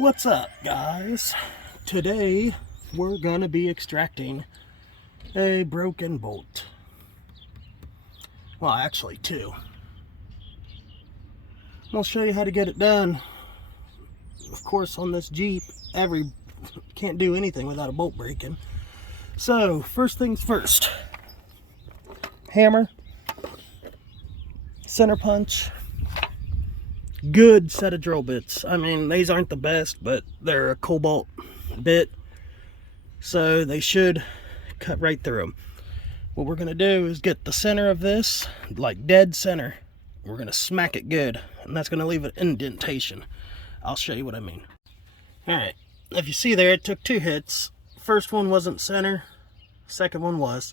What's up, guys? Today we're gonna be extracting a broken bolt. Well, actually two. I'll show you how to get it done. Of course, on this Jeep, can't do anything without a bolt breaking. So first things first, hammer, center punch, good set of drill bits. I mean, these aren't the best, but they're a cobalt bit, so they should cut right through them. What we're gonna do is get the center of this, like dead center. We're gonna smack it good, and that's gonna leave an indentation. I'll show you what I mean. All right, if you see there, it took two hits. First one wasn't center, second one was.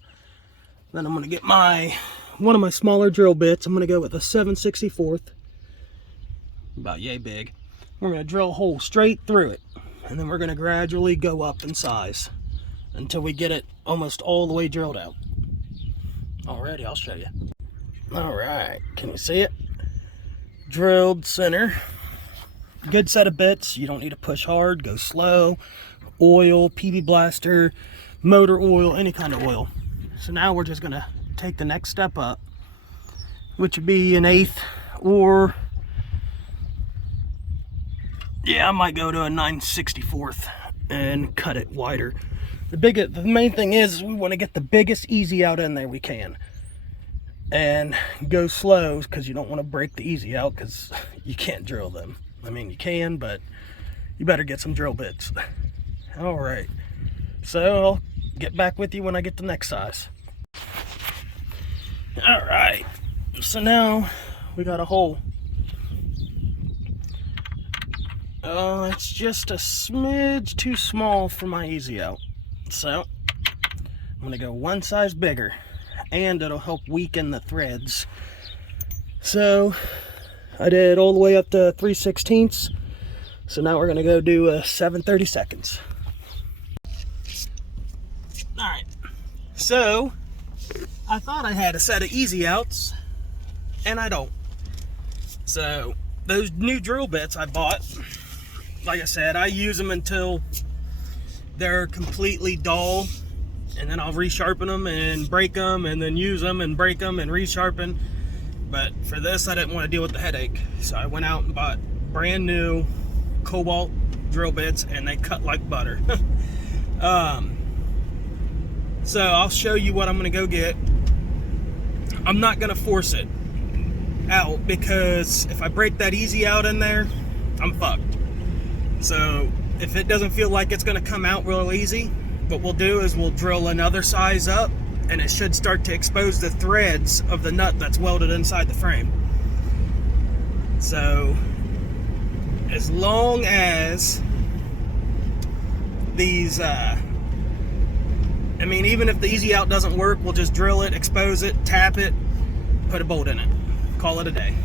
Then I'm gonna get one of my smaller drill bits. I'm gonna go with a 7/64, about yay big. We're gonna drill a hole straight through it, and then we're gonna gradually go up in size until we get it almost all the way drilled out. Alrighty, I'll show you. Alright, can you see it? Drilled center. Good set of bits. You don't need to push hard, go slow. Oil, PB blaster, motor oil, any kind of oil. So now we're just gonna take the next step up, which would be an 1/8, or yeah, I might go to a 9/64 and cut it wider. The main thing is we want to get the biggest easy out in there we can, and go slow because you don't want to break the easy out because you can't drill them. I mean, you can, but you better get some drill bits. All right, so I'll get back with you when I get the next size. All right, so now we got a hole. Oh, it's just a smidge too small for my easy out. So I'm gonna go one size bigger, and it'll help weaken the threads. So I did all the way up to 3/16. So now we're gonna go do a 7/32. All right, so I thought I had a set of easy outs, and I don't. So those new drill bits I bought, like I said, I use them until they're completely dull, and then I'll resharpen them and break them, and then use them and break them and resharpen. But for this, I didn't want to deal with the headache, so I went out and bought brand new cobalt drill bits, and they cut like butter. So I'll show you what I'm gonna go get. I'm not gonna force it out, because if I break that easy out in there, I'm fucked. So if it doesn't feel like it's gonna come out real easy, what we'll do is we'll drill another size up, and it should start to expose the threads of the nut that's welded inside the frame. So as long as these, I mean, even if the easy out doesn't work, we'll just drill it, expose it, tap it, put a bolt in it, call it a day.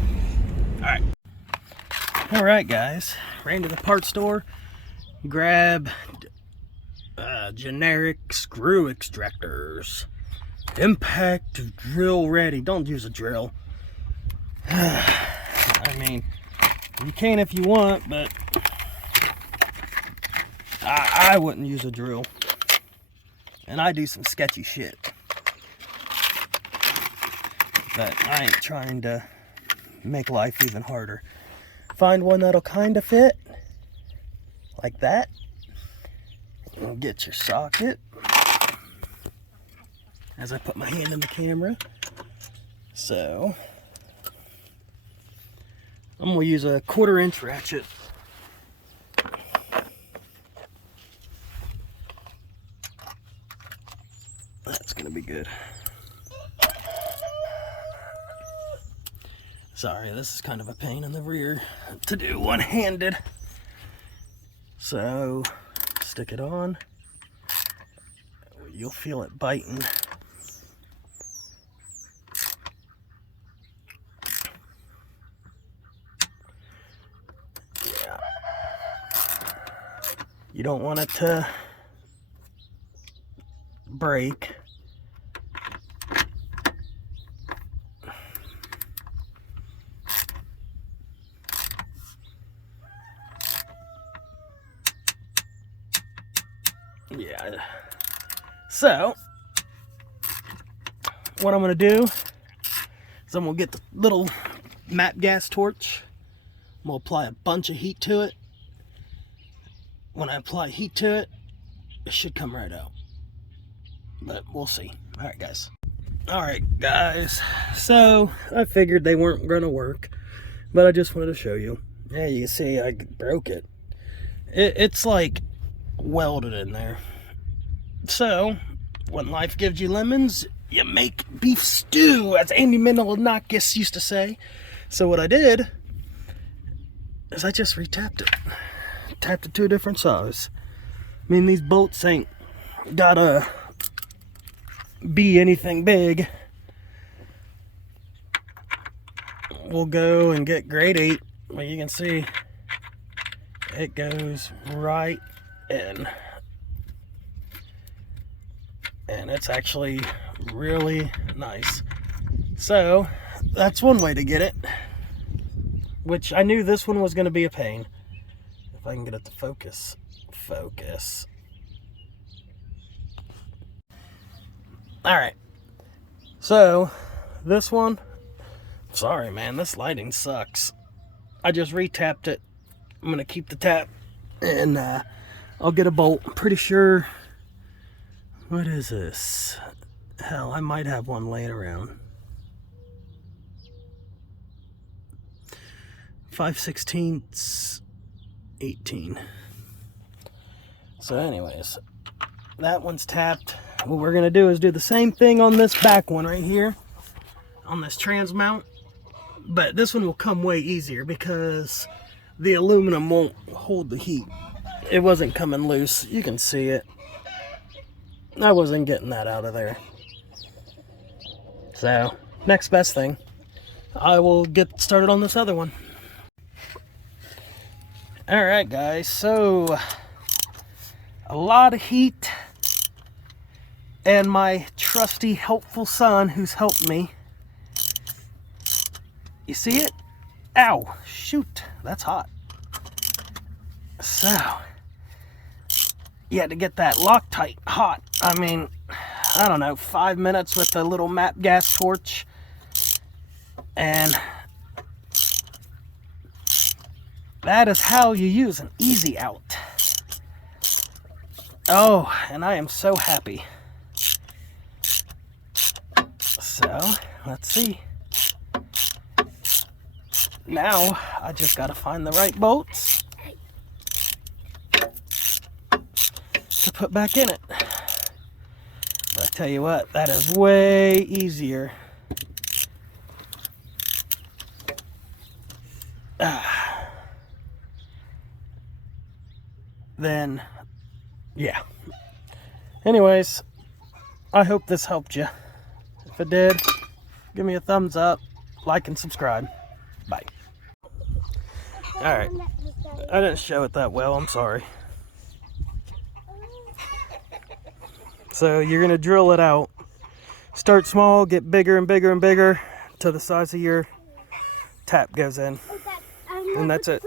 All right, guys, ran to the parts store, grabbed generic screw extractors. Impact drill ready. Don't use a drill. I mean, you can if you want, but I wouldn't use a drill. And I do some sketchy shit, but I ain't trying to make life even harder. Find one that'll kind of fit, like that. And get your socket. As I put my hand in the camera. So I'm gonna use a 1/4" ratchet. That's gonna be good. Sorry, this is kind of a pain in the rear to do one-handed. So stick it on. You'll feel it biting. Yeah. You don't want it to break. Yeah. So, what I'm going to do is I'm going to get the little MAP gas torch. I'm going to apply a bunch of heat to it. When I apply heat to it, it should come right out. But we'll see. Alright, guys. Alright, guys. So, I figured they weren't going to work. But I just wanted to show you. Yeah, you can see I broke it. It's like welded in there. So, when life gives you lemons, you make beef stew, as Andy Mendelnakis used to say. So what I did is I just retapped it. Tapped it to a different size. I mean, these bolts ain't gotta be anything big. We'll go and get grade 8. Well, you can see it goes right in. And it's actually really nice. So, that's one way to get it. Which I knew this one was going to be a pain. If I can get it to focus. Focus. Alright. So, this one. Sorry, man. This lighting sucks. I just retapped it. I'm going to keep the tap. And I'll get a bolt. I'm pretty sure. What is this? Hell, I might have one laying around. 5/16 18. So anyways, that one's tapped. What we're gonna do is do the same thing on this back one right here, on this trans mount, but this one will come way easier because the aluminum won't hold the heat. It wasn't coming loose. You can see it. I wasn't getting that out of there. So, next best thing, I will get started on this other one. Alright guys, so a lot of heat, and my trusty helpful son who's helped me. You see it? Ow! Shoot, that's hot. So, you had to get that Loctite hot. I mean, I don't know, 5 minutes with the little MAP gas torch. And that is how you use an easy out. Oh, and I am so happy. So, let's see. Now, I just gotta find the right bolts to put back in it. But I tell you what, that is way easier. Then, yeah. Anyways, I hope this helped you. If it did, give me a thumbs up, like, and subscribe. Bye. Alright. I didn't show it that well, I'm sorry. So you're going to drill it out. Start small, get bigger and bigger and bigger till the size of your tap goes in. And that's it.